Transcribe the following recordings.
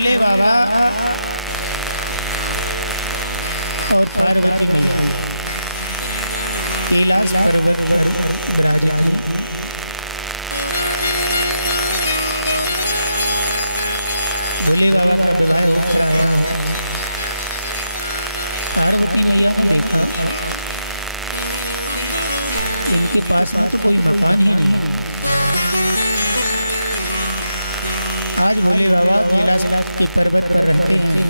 भोले बाबा और पार्वती मैया कैलाश पर्वत पर विराजित हैं। भोले बाबा का विवाह होकर आया है। पार्वती मैया ने देखा इनके पास में तो कोई मकान ही नहीं। आज भोले बाबा कैलाश के पर्वत पर रहते हैं।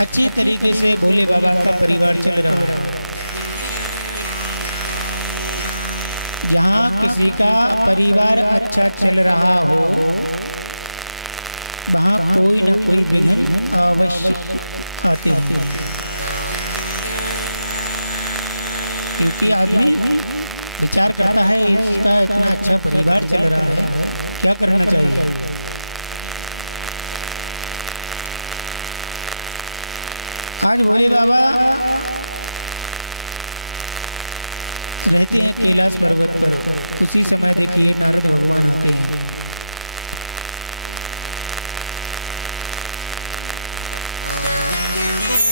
अच्छी तरीके से भोले बाबा का परिवार चल रहा है। जहाँ किसी का परिवार अच्छा चल रहा हो वहाँ कोई ना कोई विघ्न अवश्य आते हैं। क्योंकि आदमी विचार करता है इसका इतना अच्छा परिवार चल रहा है, क्या करना चाहिए। आज भोले बाबा रहते हैं कैलाश पर्वत पर। उसी समय देखिए नारद भगवान आते हैं।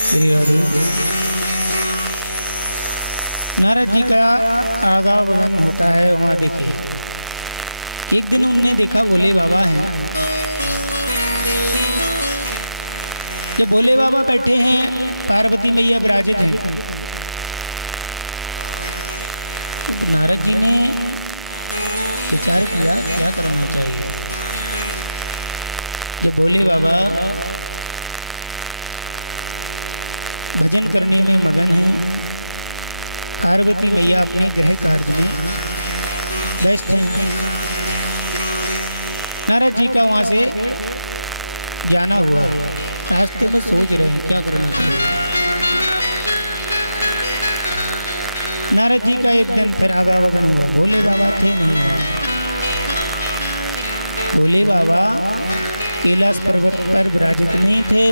श्री राधे। नारद जी का आगमन होता है। वहां देखिए एक दिन उनने देखा भोले बाबा हैं। जब भोले बाबा बैठे हैं, पार्वती मैया विराजित हैं, तो नारद जी ने विचार किया क्या करना चाहिए। जब भोले बाबा भजन करने में मगन हैं, पार्वती मैया अपने गृह कार्य में व्यस्त हैं। नारद जी का वहां से जाना हुआ। रास्ते में सोच रहे हैं क्या करना चाहिए। नारद जी का एक दिन फिर आगमन हुआ। भोले बाबा थे नहीं हुआ। भोले बाबा कैलाश पर्वत पर विराजित नहीं थे।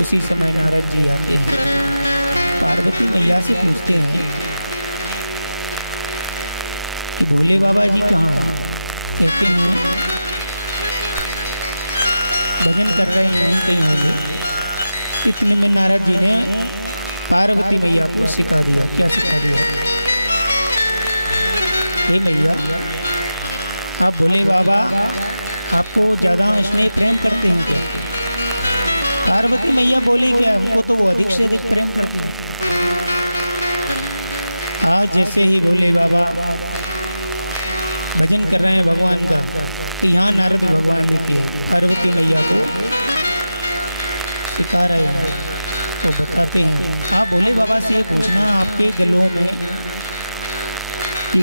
उसी समय नारद जी आते हैं। पार्वती मैया से पूछते हैं कि भोले बाबा जी कहाँ हैं। कहते हैं भजन कर रहे हैं, यहीं कहीं होंगे। इतने में नारद जी ने पार्वती मैया को सिखा दिया। क्या सिखा दिया? हे मैया, आप भोले बाबा आपको ज्यादा स्नेह प्रेम करते हैं क्या? पार्वती मैया बोली क्या, हमको तो वो अधिक से अधिक प्रेम करती है। आज जैसे ही भोले बाबा भजन कर रहे हैं भगवान का, तो यहाँ नारद भगवान देखिए पार्वती मैया को सिखा रहे हैं। वो बताते हैं आप भोले बाबा से ये पूछना, आपके गलों में ये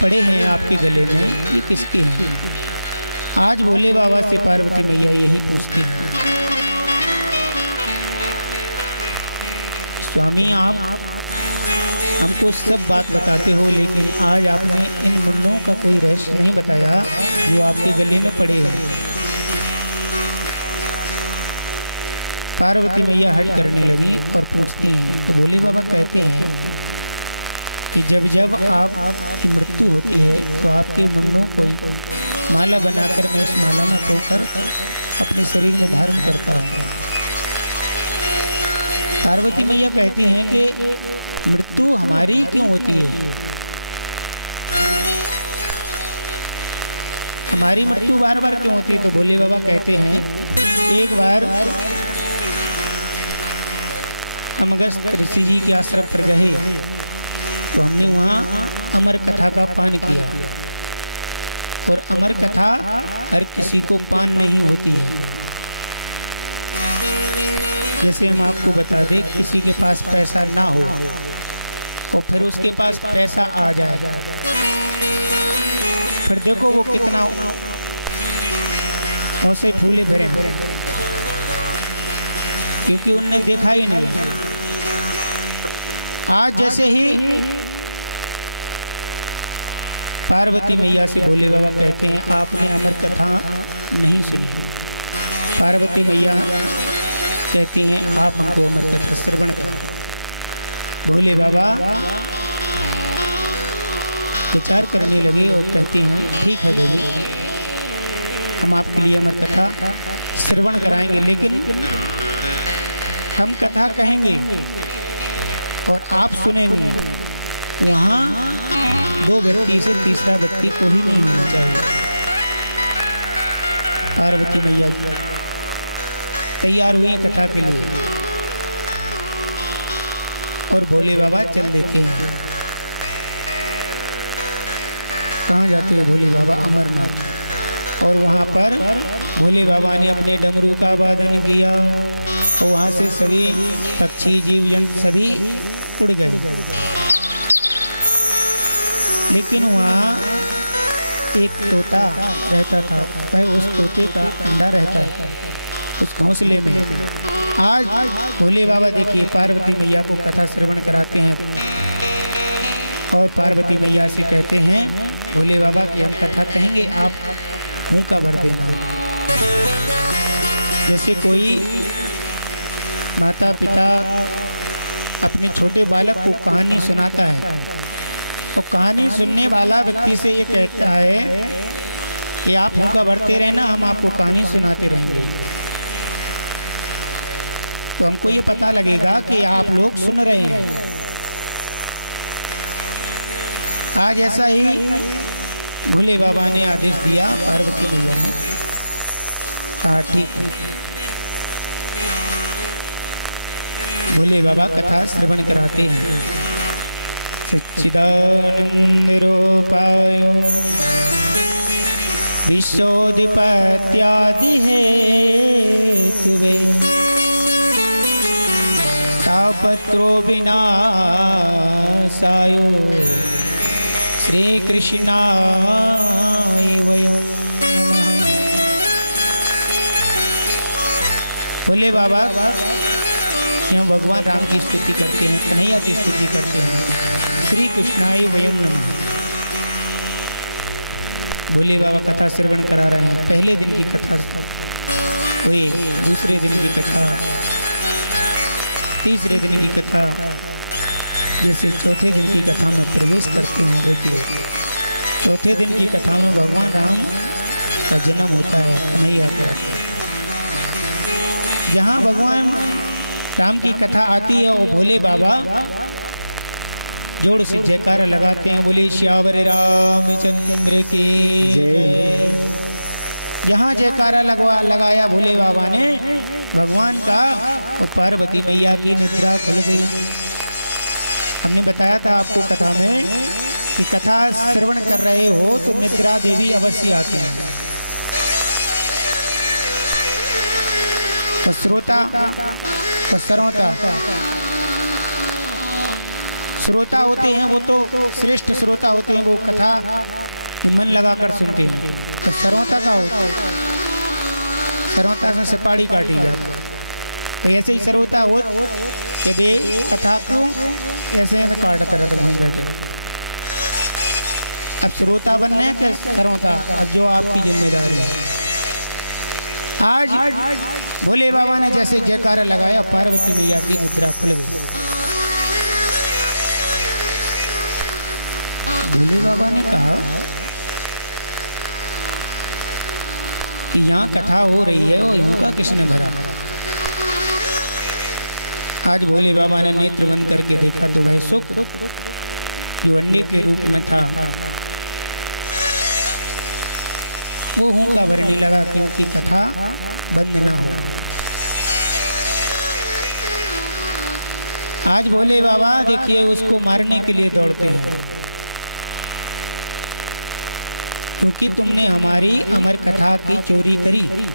पड़े हैं, आपके गले में ये किसके हैं? आज भोले बाबा से पार्वती मैया यही पूछती हैं, स्वामी आप हमको सब बात बताते हो, लेकिन आज आपने इन मुन्नों का कोई रहस्य नहीं बताया जो आपके गले में पड़े हैं। पार्वती मैया हट करने लगी और पूछती हैं। तो भोले बाबा कहते हैं कि जब जब आपकी मृत्यु होती है तो आपके मुन्नों को माला बनाकर मैं इस माला में पोकर अपने शरीर में धारण करता हूँ। पार्वती मैया कहती हैं कि मृत्यु हमारी क्यों होती है? हमारी मृत्यु बार बार क्यों होती है? तो भोले बाबा कहते हैं एक बार हम अगस्त ऋषि जी के आश्रम पर गए तो हमने वहाँ अमर कथा का पान किया। और अमर कथा हर किसी को पान नहीं होती है। जैसे हम आपको बता दें, किसी के पास पैसा ना हो और फिर उसके पास पैसा आ जाए, फिर देखो वो कितना हौसले फूले भरे, क्योंकि उनने देखा ही नहीं। आज जैसे ही पार्वती मैया से भोले बाबा कहते हैं आपने अमर कथा नहीं सुनी। पार्वती मैया कहती हैं आप हमको अमर कथा श्रवण करा। भोले बाबा विचार करने लगे और कहते हैं ठीक है देवी, हम आपके लिए अमर कथा श्रवण कराएंगे, लेकिन हम कथा कहेंगे और आप सुनेंगे, वहाँ 2 व्यक्ति से तीसरा व्यक्ति को ही नहीं होना चाहिए। पार्वती मैया जी तैयार हुई कथा के लिए और भोले बाबा चल देते हैं। कहाँ जाते हैं भोले बाबा? अमरनाथ। और वहाँ पर भोले बाबा ने अपने डमरू का वादन किया और वहाँ से सभी पक्षी जीव जंतु सभी उड़ गए। लेकिन वहाँ एक तोता रहता था, वह उस तोते का अंडा रहता है उस घोंसले में। आज भोले बाबा देखिए पार्वती मैया को कथा श्रवण कराते हैं और पार्वती मैया से कहते हैं भोले बाबा की हम कथा कहेंगे, आप हुंका भर देना। जैसे कोई माता पिता अपने छोटे बालक को कहानी सुनाता है और कहानी सुनने वाला व्यक्ति से ये कहता है कि आप हुंका भरते रहना, हम आपको कहानी सुनाते रहेंगे, तो हमको ये पता लगेगा कि आप लोग सुन रहे हैं। आज ऐसा ही भोले बाबा ने आदेश दिया, पार्वती मैया ने कहा ठीक है। भोले बाबा कथा श्रवण कराते हैं। सच्चिदानंद रूपाय विश्वोदिपत्यादि हेतुवे तापत्रो विनाशाय श्री कृष्णाय वयं नमः। भोले बाबा यहाँ भगवान राम की स्तुति करते हैं, कन्हैया की स्तुति करते हैं। श्री कृष्णाय वयं नमः। भोले बाबा कथा श्रवण करा रहे हैं। पहले दिन की कथा हुई, दूसरे दिन की कथा, तीसरे दिन की कथा, जैसे चौथे दिन की कथा में प्रवेश करते हैं। देखिए चौथे दिन की कथा में भगवान राम का जन्म होता है, कन्हैया का। जहाँ भगवान राम की कथा आती है और भोले बाबा जोर से जयकारा लगाते हैं, बोले श्यावर रामचंद्र की जय। जहाँ जयकारा लगाया भोले बाबा ने भगवान का, और पार्वती मैया की निद्रा खुल गई। हमने बताया था आपको कथा में कि कथा श्रवण कर रहे हो तो निद्रा देवी अवश्य आती है। और श्रोता और श्रोता होते हैं, वो तो श्रेष्ठ श्रोता होते हैं, वो कथा मन लगाकर सुनते हैं। तो सर्वता का होता है, सर्वता से सपाड़ी काटी जाती है। तो ऐसे ही सर्वता हो कि बे कथा को ऐसे काटते रहते वहीं बैठे। अब श्रोता बनने के सर्वता, अब जो आपकी जिम्मेदारी है। आज भोले बाबा ने जैसे जयकारा लगाया, पार्वती मैया की निद्रा खुल गई। भोले बाबा ने कहा कि यहाँ कथा हो रही है और हुंका किसने भरा? आज भोले बाबा ने नेत्र बंद करके देखा तो वह सुख जो अंडे के रूप में था वो हुंका भरने लगा, क्योंकि कथा बंद ना हो। आज भोले बाबा देखिए उसको मारने के लिए दौड़ते हैं, क्योंकि तुमने हमारी अमर कथा की चोरी करी।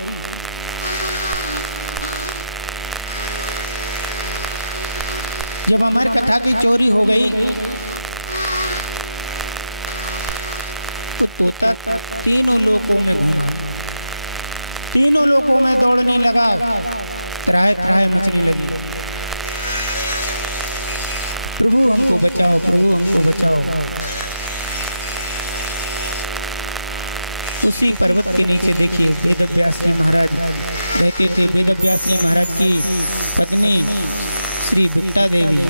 जब अमर कथा की चोरी हो गई तो तोता तीनों लोकों में घूमा, तीनों लोकों में दौड़ने लगा, त्राह त्राह मचने लगी। प्रभु हमको बचाओ, प्रभु हमको बचाओ। उसी पर्वत के नीचे देखिए वेदव्यास जी महाराज रहते थे। वेदव्यास जी महाराज की पत्नी श्री बिट्टा देवी,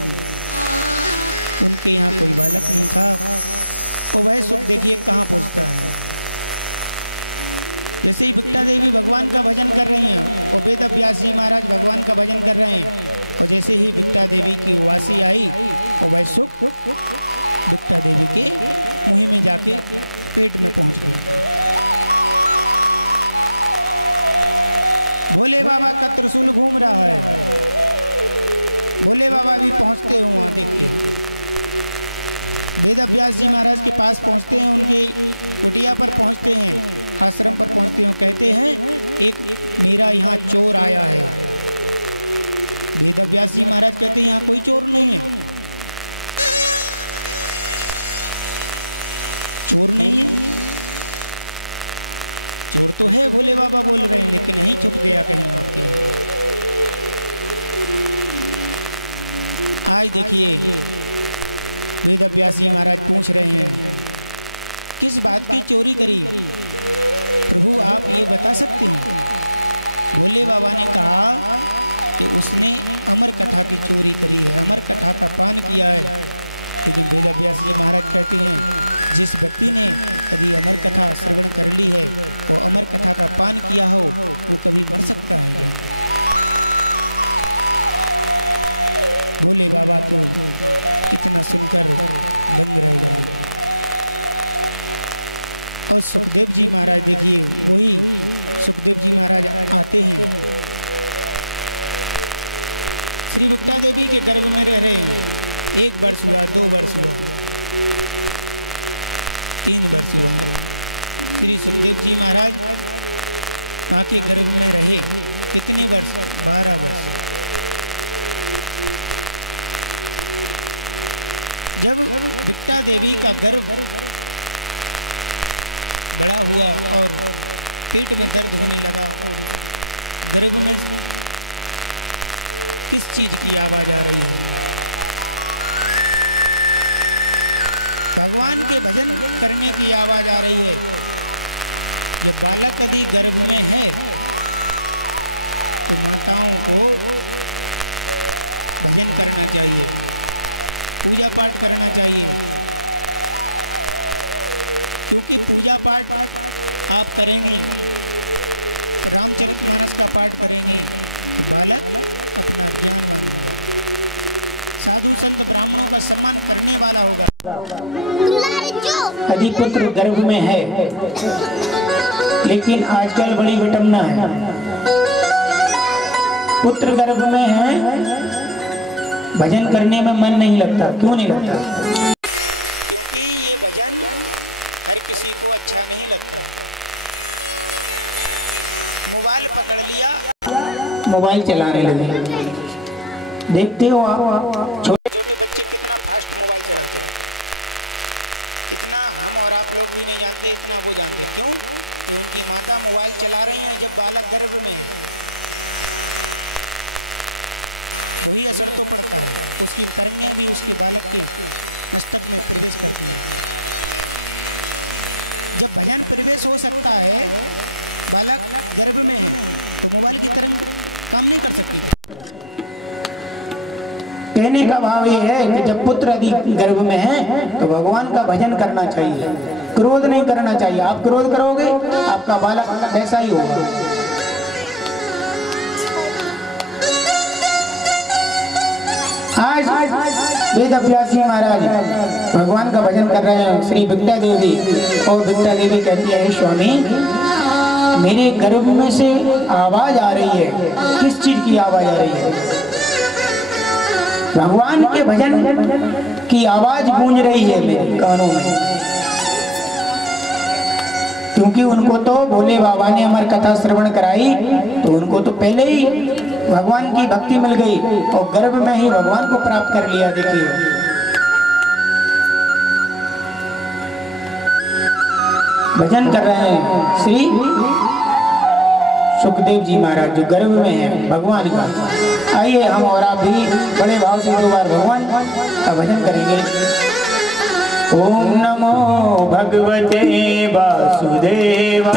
उनके यहाँ कोई बालक नहीं था। और वह सुख देखिए कहाँ पहुँचता है। जैसे ही बिट्टा देवी भगवान का भजन कर रही हैं और वेद व्यास जी महाराज भगवान का भजन कर रहे हैं, और जैसे ही बिट्टा देवी की उवासी आई और वह सुख बिट्टा देवी के मुंह में जाके पेट में पहुंच गया। भोले बाबा का त्रिशूल घूम रहा है, भोले बाबा भी पहुंचते हैं वहां। देखिए वेद व्यास जी महाराज के पास पहुंचते हैं, उनकी कुटिया पर पहुंचते हैं, आश्रम पर पहुंचते हैं, कहते हैं एक मेरा यहाँ चोर आया है। वेद व्यास जी महाराज कहते हैं यहाँ कोई चोर नहीं है, चोर नहीं है। चोर तो है भोले बाबा बोल रहे हैं, लेकिन नहीं छुप गया कहीं आपके। आज देखिए वेद व्यास जी महाराज पूछ रहे हैं किस बात की चोरी करी प्रभु, आप ये बता सकते हैं? भोले बाबा ने कहा कि उसने अमर कथा की चोरी करी है, अमर कथा का पान किया है। लेकिन वेद व्यास जी महाराज कहते हैं जिस व्यक्ति ने यदि अमर कथा श्रवण कर ली है और अमर कथा का पान किया हो वो कभी मर सकता है क्या? भोले बाबा तो इतना सुनकर दंग रह गए। और सुखदेव जी महाराज देखिए, वही सुखदेव जी महाराज आते हैं, श्री बिट्टा देवी के गर्भ में रह रहे हैं। 1 वर्ष हुआ, 2 वर्ष हुआ, 3 वर्ष हुआ है। श्री सुखदेव जी महाराज माँ के गर्भ में रहे कितने वर्ष? 12 वर्ष। जब बिट्टा देवी का गर्भ बड़ा हुआ और पेट में दर्द होने लगा और गर्भ में किस चीज की आवाज आ रही है? भगवान के भजन करने की आवाज आ रही है। जब बालक यदि गर्भ में है तो माताओं को भजन करना चाहिए, पूजा पाठ करना चाहिए, क्योंकि पूजा पाठ आप करेंगे, रामचरितमानस का पाठ करेंगे तो बालक अपना ज्ञानवान होगा, साधु संत ब्राह्मणों का सम्मान करने वाला होगा। यदि पुत्र गर्भ में है, लेकिन आजकल बड़ी विडंबना है, पुत्र गर्भ में है, भजन करने में मन नहीं लगता। क्यों नहीं लगता? क्योंकि ये भजन हर किसी को अच्छा नहीं लगता। मोबाइल पकड़ लिया, मोबाइल चलाने लगे। देखते हो आप छोटे छोटे बच्चे कितना फास्ट मोबाइल चलाते हैं। इतना हम और आप लोग भी नहीं जानते, इतना वो जानते। क्यों? कि उनकी माता मोबाइल चला रही हैं जब बालक गर्भ में है। वही असर तो पड़ता है, उसकी तरंगें भी उसके बालक के मस्तक में प्रवेश करती हैं। जब भजन प्रवेश हो सकता है, बालक गर्भ में है, तो मोबाइल की तरंग काम नहीं कर सकती। कहने का भाव ये है कि जब पुत्र यदि गर्भ में है तो भगवान का भजन करना चाहिए, क्रोध नहीं करना चाहिए। आप क्रोध करोगे आपका बालक ऐसा ही होगा। आज वेद व्यास जी महाराज भगवान का भजन कर रहे हैं। श्री बिट्टा देवी और बिट्टा देवी कहती है स्वामी मेरे गर्भ में से आवाज आ रही है। किस चीज की आवाज आ रही है? भगवान के भजन की आवाज गूंज रही है मेरे कानों में। क्योंकि उनको तो भोले बाबा ने अमर कथा श्रवण कराई, तो उनको तो पहले ही भगवान की भक्ति मिल गई और गर्भ में ही भगवान को प्राप्त कर लिया। देखिए भजन कर रहे हैं श्री सुखदेव जी महाराज जो गर्भ में है भगवान का। आइए हम और आप भी बड़े भाव से 2 बार भगवान का भजन करेंगे। ओम नमो भगवते वासुदेवाय,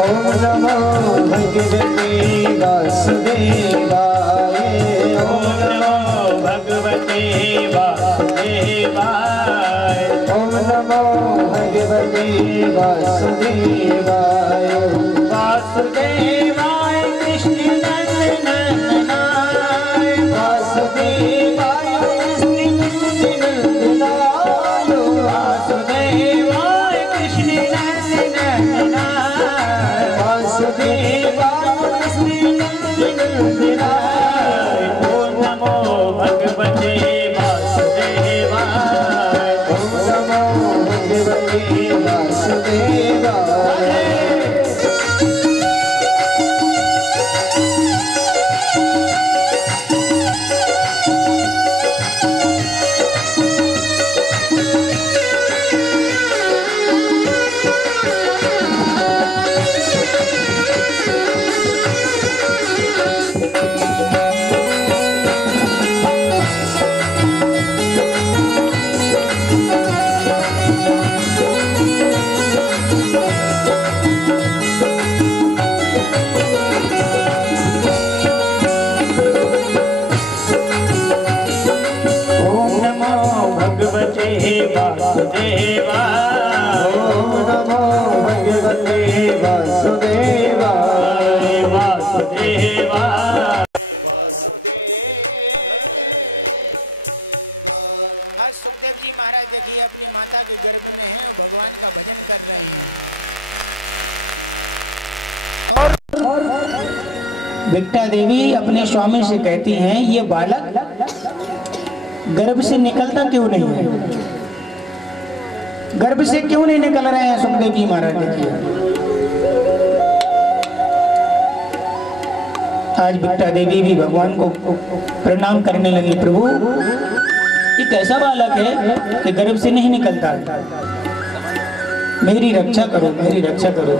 ओम नमो भगवते वासुदेवाय, ओम नमो भगवते वासुदेवाय, ओम नमो भगवते वासुदेवाय। वासुदेवाय कृष्ण नंदनाय वासुदेवाय कृष्ण नंदनाय। वासुदेवाय कृष्ण नंदनाय वासुदेवाय कृष्ण नंदनाय। ओम नमो भगवते वासुदेवाय। ओम नमो भगवते वासुदेवाय। वासुदेवाय। ओम नमो भगवते वासुदेवाय। वासुदेवाय। आज सुखदेव जी महाराज देखिए अपनी माता के गर्भ में हैं और भगवान का भजन कर रहे हैं। और विक्टा देवी अपने स्वामी से कहती हैं, ये बालक गर्भ से निकलता क्यों नहीं है? गर्भ से क्यों नहीं निकल रहे हैं सुखदेव जी महाराज? देखिए आज विक्टा देवी भी भगवान को प्रणाम करने लगी। प्रभु, एक ऐसा बालक है कि गर्भ से नहीं निकलता, मेरी रक्षा करो, मेरी रक्षा करो।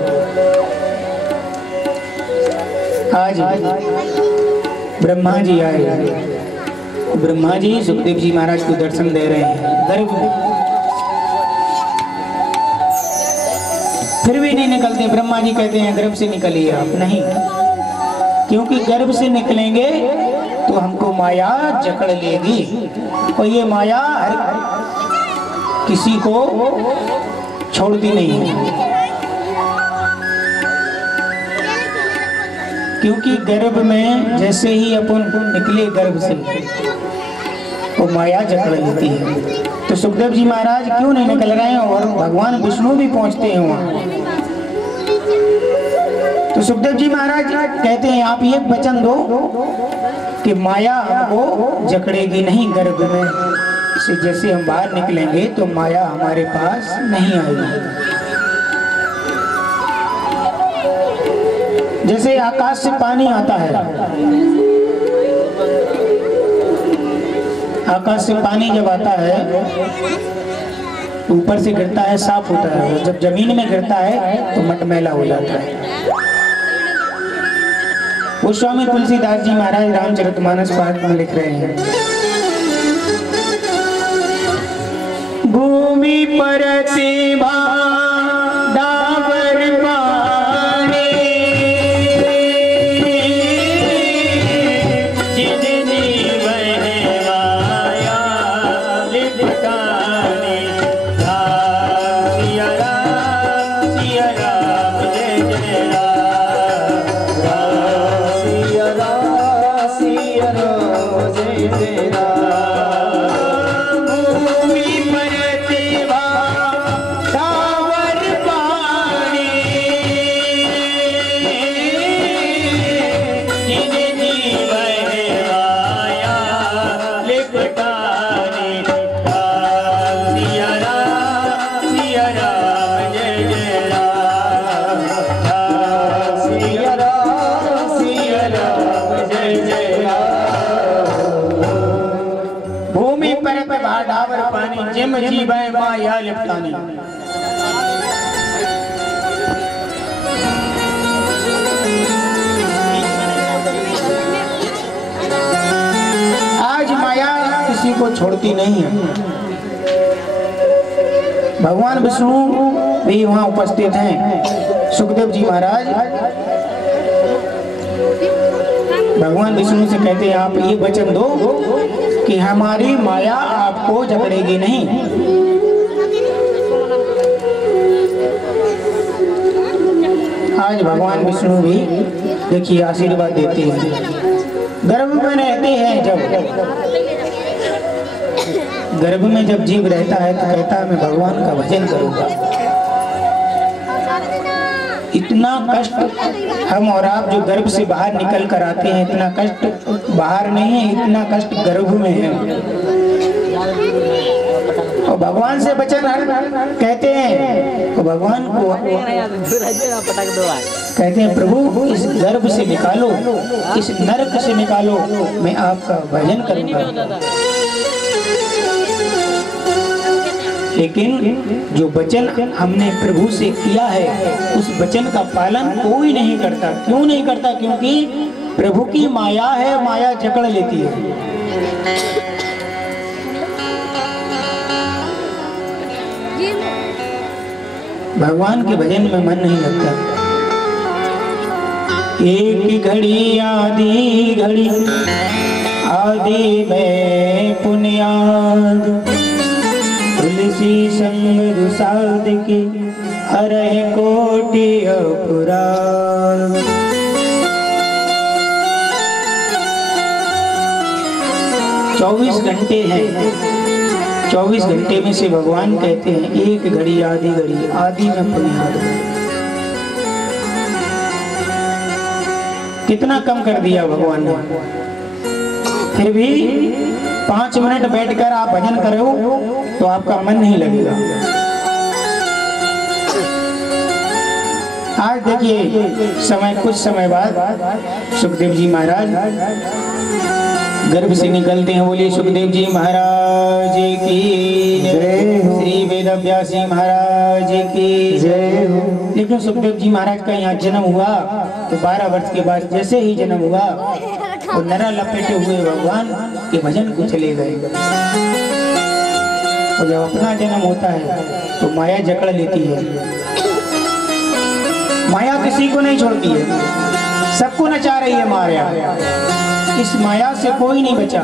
आज ब्रह्मा जी आए। ब्रह्मा जी सुखदेव जी महाराज को दर्शन दे रहे हैं गर्भ में, फिर भी नहीं निकलते। ब्रह्मा जी कहते हैं गर्भ से निकलिए आप। नहीं, क्योंकि गर्भ से निकलेंगे तो हमको माया जकड़ लेगी, और ये माया हर किसी को छोड़ती नहीं है। क्योंकि गर्भ में जैसे ही अपन निकले गर्भ से वो माया जकड़ लेती है। तो सुखदेव जी महाराज क्यों नहीं निकल रहे हैं? और भगवान विष्णु भी पहुंचते हैं वहां। तो सुखदेव जी महाराज कहते हैं, आप ये वचन दो कि माया हमको जकड़ेगी नहीं गर्भ में से। जैसे हम बाहर निकलेंगे तो माया हमारे पास नहीं आएगी। जैसे आकाश से पानी आता है, आकाश से पानी जब आता है ऊपर से गिरता है, साफ होता है, और जब जमीन में गिरता है तो मटमैला हो जाता है। वो स्वामी तुलसीदास जी महाराज रामचरितमानस पाठ में लिख रहे हैं, भूमि परति डाबर पानी डावर पानी जिम जीवे माया लिपटानी। आज माया किसी को छोड़ती नहीं है। भगवान विष्णु भी वहां उपस्थित हैं। सुखदेव जी महाराज भगवान विष्णु से कहते हैं, आप ये वचन दो कि हमारी माया आपको जकड़ेगी नहीं। महाराज भगवान विष्णु भी देखिए आशीर्वाद देते हैं। गर्भ में रहते हैं, जब गर्भ में जब जीव रहता है तो कहता है मैं भगवान का भजन करूंगा। इतना कष्ट हम और आप जो गर्भ से बाहर निकल कर आते हैं, इतना कष्ट बाहर नहीं है, इतना कष्ट गर्भ में है। और भगवान से वचन कहते हैं तो भगवान को कहते हैं प्रभु इस गर्भ से निकालो, इस नरक से निकालो, मैं आपका भजन करूंगा। लेकिन जो वचन हमने प्रभु से किया है उस वचन का पालन कोई नहीं करता। क्यों नहीं करता? क्योंकि प्रभु की माया है, माया जकड़ लेती है। भगवान के भजन में मन नहीं लगता। एक घड़ी आधी घड़ी आदि में पुण्याद, तुलसी संग दुसाद के हरहि कोटि अपराध। 24 घंटे हैं, 24 घंटे में से भगवान कहते हैं एक घड़ी आधी घड़ी आदि में पुण्याद। कितना कम कर दिया भगवान ने। फिर भी 5 मिनट बैठकर आप भजन करो तो आपका मन नहीं लगेगा। आज देखिए कुछ समय बाद सुखदेव जी महाराज गर्भ से निकलते हैं। बोलिए सुखदेव जी महाराज की जय, श्री वेदव्यास जी महाराज की जय। लेकिन सुखदेव जी महाराज का यहाँ जन्म हुआ तो 12 वर्ष के बाद जैसे ही जन्म हुआ तो नरा लपेटे हुए भगवान के भजन को चले गए। और जब अपना जन्म होता है तो माया जकड़ लेती है। माया किसी को नहीं छोड़ती है, सबको नचा रही है माया। इस माया से कोई नहीं बचा।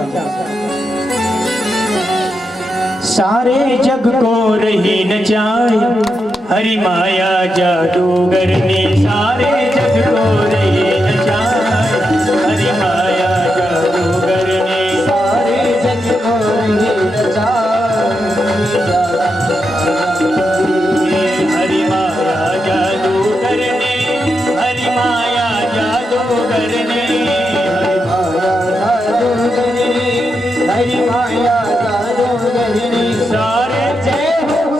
सारे जग को रही नचाए हरि माया जादूगर ने, सारे जग को रही नचाए हरि माया जादूगर ने, सारे जग को रही नचाए हरि माया जादूगर ने, हरि माया जादूगर ने, हरि माया जादूगर ने। सारे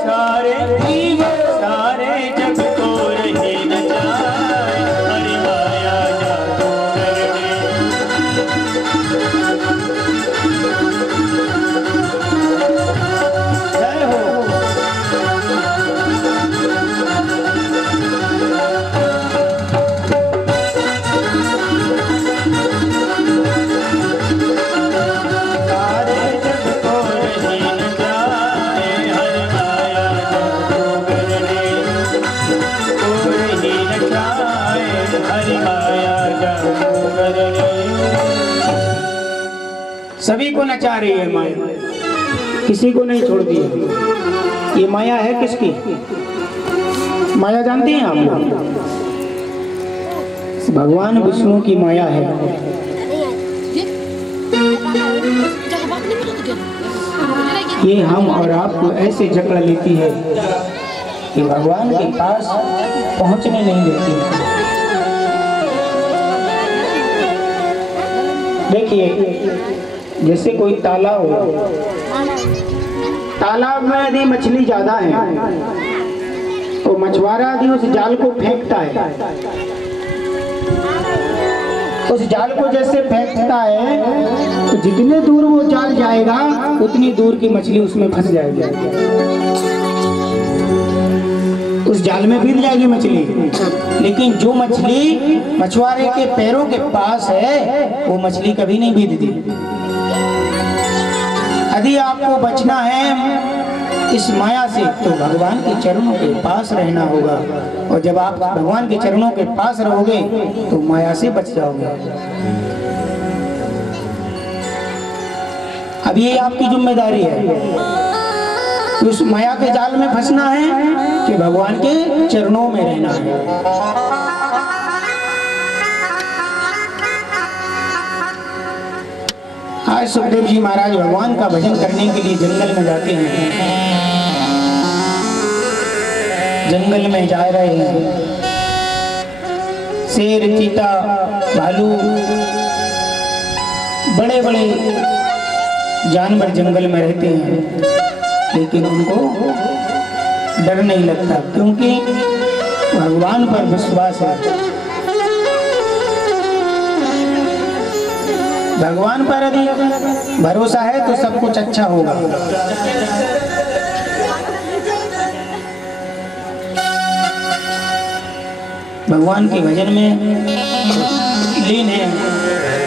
सारे जीव सारे जग को रही नचाए हरि माया जादूगर ने। जय हो। सभी को नचा रही है माया, किसी को नहीं छोड़ती है। ये माया है किसकी? माया जानते हैं आप लोग? भगवान विष्णु की माया है। ये हम और आपको ऐसे जकड़ लेती है कि भगवान के पास पहुंचने नहीं देती। देखिए जैसे कोई तालाब हो, तालाब में यदि मछली ज्यादा है तो मछुआरा यदि उस जाल को फेंकता है, उस जाल को जैसे फेंकता है तो जितने दूर वो जाल जाएगा उतनी दूर की मछली उसमें फंस जाएगी, उस जाल में गिर जाएगी मछली। लेकिन जो मछली मछुआरे के पैरों के पास है वो मछली कभी नहीं भीगती। यदि आपको बचना है इस माया से तो भगवान के चरणों के पास रहना होगा, और जब आप भगवान के चरणों के पास रहोगे तो माया से बच जाओगे। अब ये आपकी जिम्मेदारी है कि उस माया के जाल में फंसना है कि भगवान के चरणों में रहना है। आज सुखदेव जी महाराज भगवान का भजन करने के लिए जंगल में जाते हैं। जंगल में जा रहे हैं। शेर, चीता, भालू, बड़े बड़े जानवर जंगल में रहते हैं, लेकिन उनको डर नहीं लगता क्योंकि भगवान पर विश्वास है। भगवान पर यदि भरोसा है तो सब कुछ अच्छा होगा। भगवान के भजन में लीन है,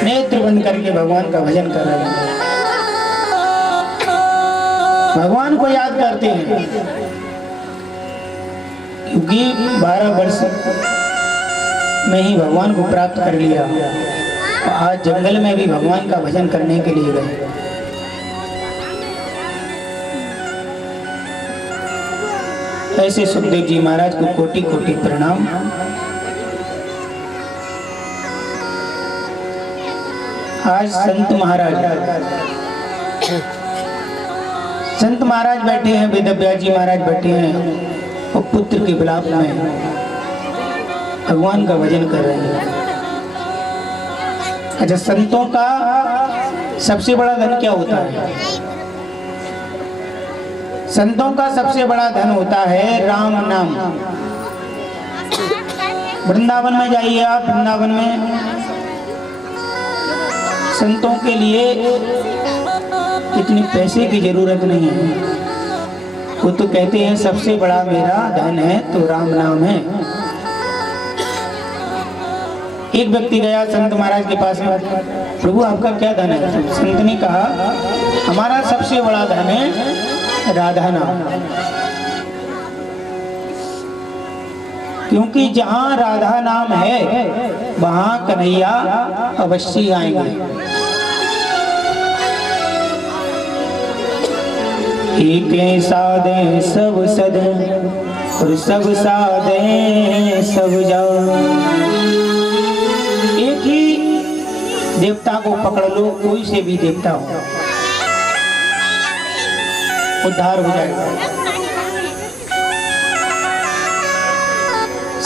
नेत्र बंद करके भगवान का भजन कर रहे हैं, भगवान को याद करते हैं। क्योंकि 12 वर्ष में ही भगवान को प्राप्त कर लिया। आज जंगल में भी भगवान का भजन करने के लिए गए। ऐसे सुखदेव जी महाराज को कोटि कोटि प्रणाम। आज संत महाराज बैठे हैं, वेदव्यास जी महाराज बैठे हैं और पुत्र के विलाप में भगवान का भजन कर रहे हैं। अच्छा, संतों का सबसे बड़ा धन क्या होता है? संतों का सबसे बड़ा धन होता है राम नाम। वृंदावन में जाइए आप, वृंदावन में संतों के लिए इतने पैसे की जरूरत नहीं है। वो तो कहते हैं सबसे बड़ा मेरा धन है तो राम नाम है। एक व्यक्ति गया संत महाराज के पास में, प्रभु आपका क्या धन है? संत ने कहा हमारा सबसे बड़ा धन है राधा नाम, क्योंकि जहां राधा नाम है वहां कन्हैया अवश्य आएंगे। एक साधे सब सदे और सब साधे सब जाओ। एक ही देवता को पकड़ लो, कोई से भी देवता हो, उद्धार हो जाएगा।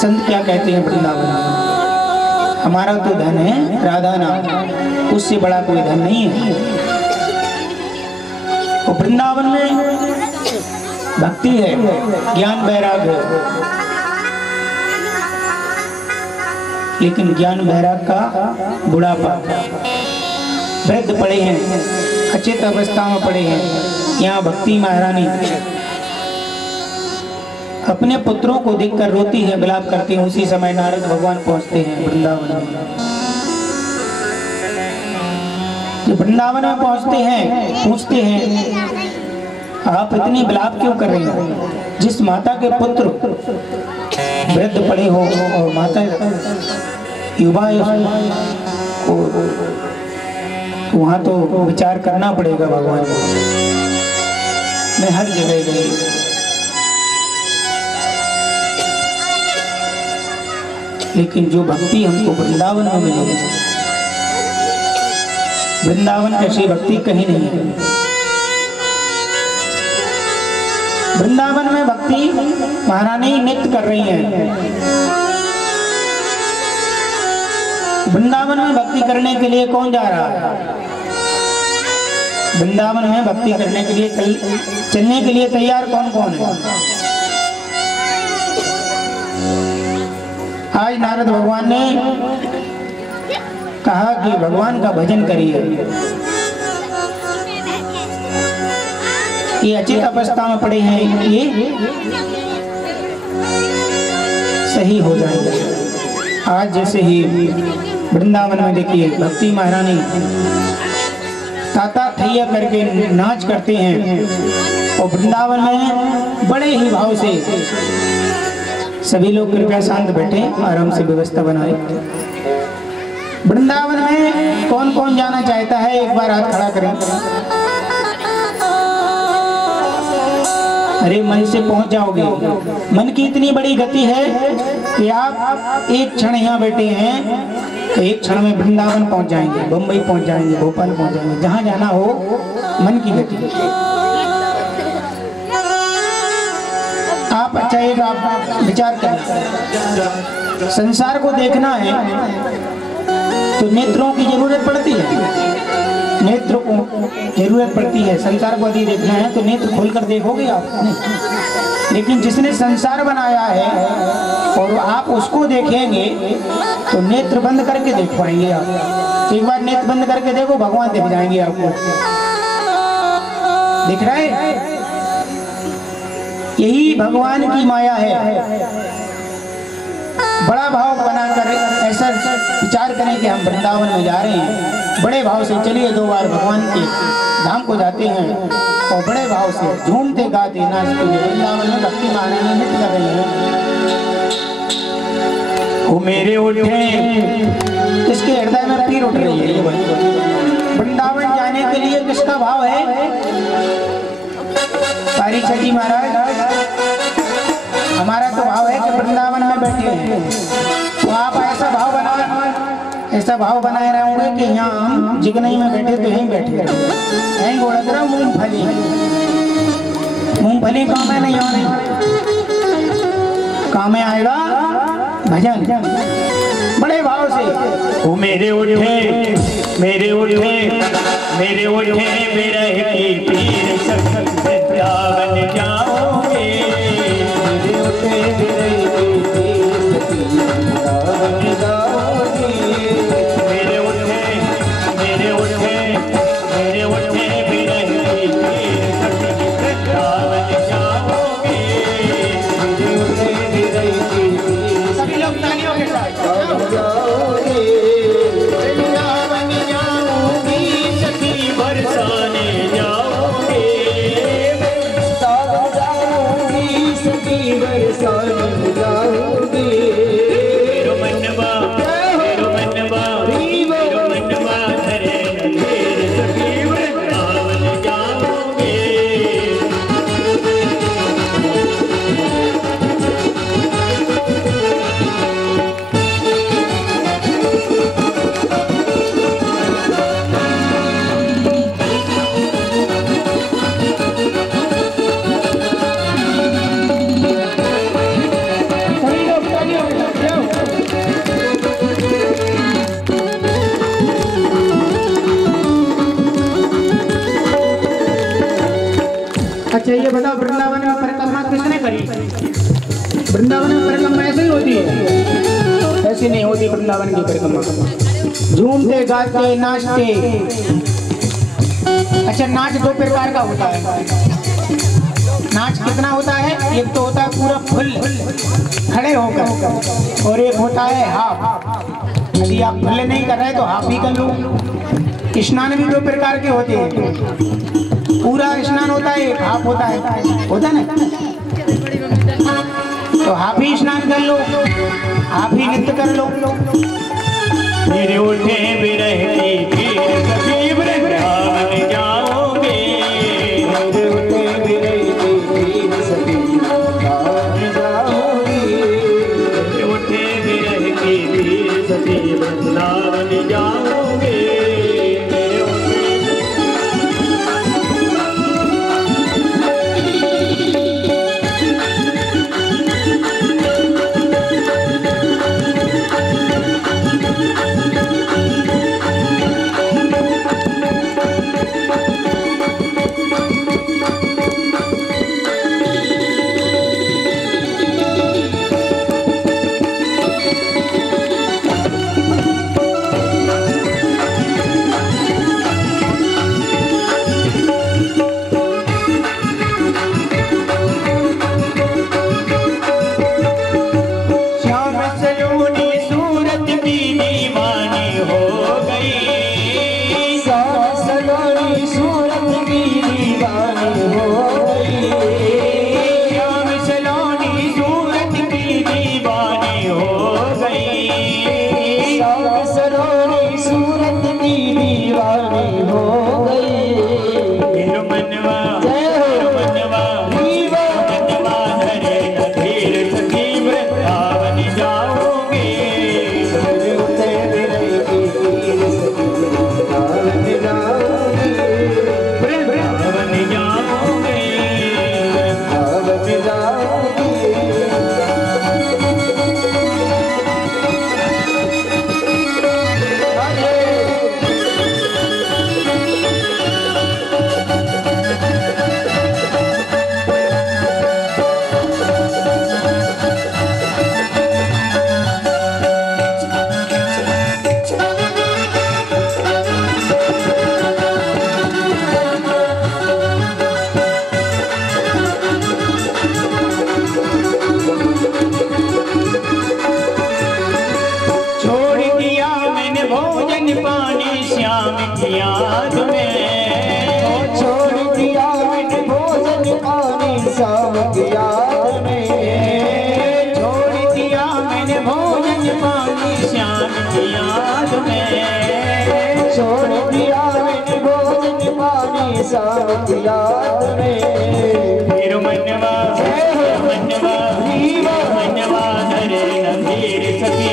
संत क्या कहते हैं वृंदावन में? हमारा तो धन है राधा नाम, उससे बड़ा कोई धन नहीं है। और वृंदावन में भक्ति है, ज्ञान वैराग है, लेकिन ज्ञान वैराग का बुढ़ापा। वृद्ध पड़े हैं, अचेत अवस्था में पड़े हैं। यहाँ भक्ति महारानी अपने पुत्रों को देखकर रोती है, विलाप करती है। उसी समय नारद भगवान पहुंचते हैं वृंदावन में। वृंदावन में पहुंचते हैं, पूछते हैं आप इतनी विलाप क्यों कर रहे हैं? जिस माता के पुत्र वृद्ध पड़े हो और माता युवा को, वहां तो विचार करना पड़ेगा भगवान को। मैं हर जगह गई, लेकिन जो भक्ति हमको वृंदावन में मिली, वृंदावन ऐसी भक्ति कहीं नहीं है। वृंदावन में भक्ति महारानी नृत्य कर रही है। वृंदावन में भक्ति करने के लिए कौन जा रहा है? वृंदावन में भक्ति करने के लिए चलने के लिए तैयार कौन कौन है? आज नारद भगवान ने कहा कि भगवान का भजन करिए, ये अचेत अवस्था में पड़े हैं, ये सही हो जाएगा। आज जैसे ही वृंदावन में देखिए भक्ति महारानी ताता थैया करके नाच करते हैं, और वृंदावन में बड़े ही भाव से सभी लोग कृपया शांत बैठे, आराम से व्यवस्था बनाए। वृंदावन में कौन कौन जाना चाहता है? एक बार हाथ खड़ा करें। अरे मन से पहुंच जाओगे। मन की इतनी बड़ी गति है कि आप एक क्षण यहाँ बैठे हैं तो एक क्षण में वृंदावन पहुंच जाएंगे, बम्बई पहुंच जाएंगे, भोपाल पहुंच जाएंगे, जहाँ जाना हो मन की गति। आप अच्छा एक आप विचार करें, संसार को देखना है तो नेत्रों की जरूरत पड़ती है, नेत्र को जरूरत पड़ती है। संसार को यदि देखना है तो नेत्र खोलकर देखोगे आप, लेकिन जिसने संसार बनाया है और आप उसको देखेंगे तो नेत्र बंद करके देख पाएंगे आप। एक बार नेत्र बंद करके देखो, भगवान दिख जाएंगे आपको। दिख रहा है? यही भगवान की माया है। बड़ा भाव बनाकर ऐसा विचार करें कि हम वृंदावन में जा रहे हैं, बड़े भाव से चलिए 2 बार भगवान के धाम को जाते हैं और बड़े भाव से झूमते गाते नाचते हुए वृंदावन में भक्ति महारानी नृत्य कर रहे हैं। वो मेरे उठे, इसके हृदय में तीर उठ रही है। ये वृंदावन जाने के लिए किसका भाव है? परीक्षा जी महाराज, हमारा तो भाव है कि वृंदावन में बैठे हैं, तो आप ऐसा भाव बनाए रहोगे कि यहाँ हम जिगनई में बैठे तो यहीं बैठे यहीं गोड़करा मूंगफली काम में नहीं आने, काम में आएगा भजन। बड़े भाव से वो मेरे उठे मेरे उठे मेरे उठे मेरे की पीर सत्यावन जाओगे, मेरे उठे मेरे मेरे उठे मेरे उठे मेरे उठे मेरे सत्यावन जाओगे, सभी लोग तालियों के साथ जाओगे, वृंदावन जाओगी सखी बरसाने जाओगे, जाओगी सखी बरसाने जाओगे, अच्छा ये बताओ, वृंदावन में परिक्रमा किसने करी? वृंदावन में परिक्रमा ऐसे ही होती है? ऐसी नहीं होती वृंदावन की परिक्रमा। झूमते गाते नाचते। अच्छा नाच 2 प्रकार का होता है। नाच कितना होता है? एक तो होता है पूरा फुल खड़े होकर, और एक होता है हाफ। यदि आप फुल नहीं कर रहे तो हाफ ही कर लो। स्नान भी 2 प्रकार के होते हैं, पूरा स्नान होता है, एक हाफ होता है ना? तो हाफ ही स्नान कर लो, हाफ ही नृत्य कर लो। मेरे उठे बिरह की पीर सखी वृंदावन जाओगे, मेरे उठे बिरह की पीर सखी वृंदावन जाओगे, मेरे उठे बिरह की पीर सखी वृंदावन जाओगे। मनवा भोजन पानी श्याम की याद में। छोड़ दिया मैंने भोजन पानी श्याम की याद में। छोड़ दिया मैंने भोजन पानी श्याम की याद में। छोड़ दिया मैंने भोजन पानी श्याम की याद में। फिर मनवा मनवा मनवा धरे नंदीर सखी